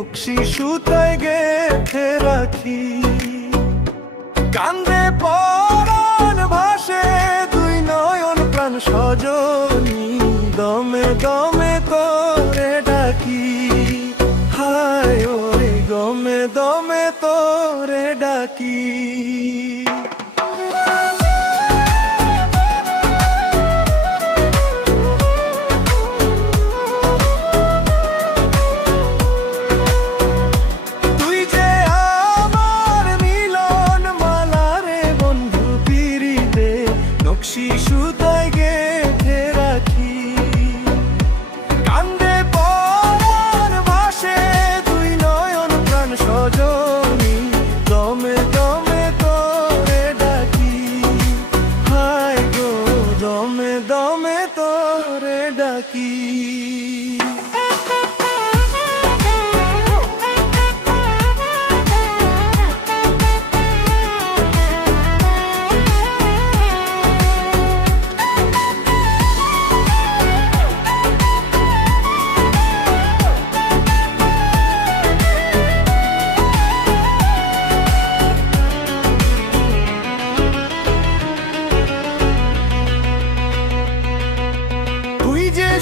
নকশি সুতায় গেঁথে রাখি। কান্দে পরাণ ভাসে দুই নয়ন প্রাণ সজনী, দমে দমে তোরে ডাকি। হায় ওরে দমে দমে তোরে ডাকি। সুতায় গেঁথে রাখি। কান্দে পরাণ ভাসে দুই নয়ন প্রাণ সজনী, দমে দমে তোরে ডাকি। হায় গো দমে দমে তোরে ডাকি।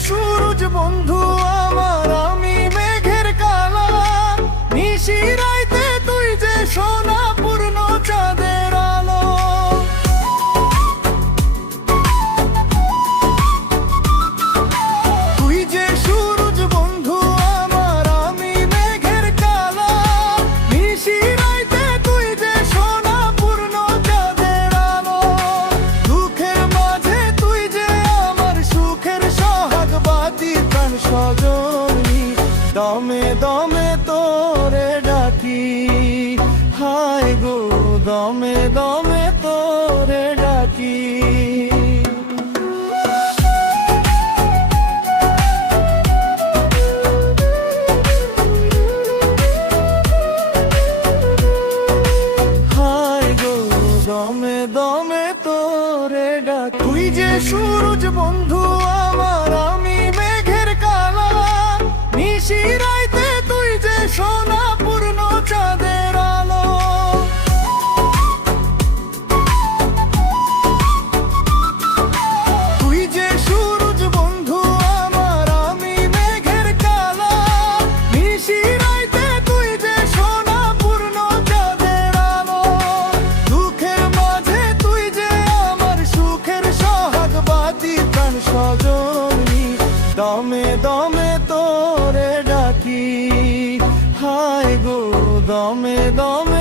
সূরজ বন্ধু আমার, আমি মেঘের কালা। নিশি রাইতে তুই যে সোনা পূর্ণ চাঁদের আলো। তুই যে সূরজ বন্ধু আমার, আমি মেঘের কালা। নিশি রাইতে তুই যে সোনা পূর্ণ চাঁদের আলো। দুঃখের মাঝে তুই যে আমার সুখের প্রাণ সজনী, দমে দমে তোরে ডাকি। হায় গো দমে দমে তোরে ডাকি। হায় গো দমে দমে তোরে ডাকি। তুই যে সূরজ বন্ধু আমার, আমি মেঘের কালা। নিশি রাইতে তুই যে সোনা পূর্ণ চাঁদের আলো। তুই যে সূরজ বন্ধু আমার, আমি মেঘের কালা। নিশি রাইতে তুই যে সোনা পূর্ণ চাঁদের আলো। দুঃখের মাঝে তুই যে আমার সুখের সোহাগ বাতি প্রাণ সজনী, দমে দমে তোরে ডাকি। হায় গো দমে দমে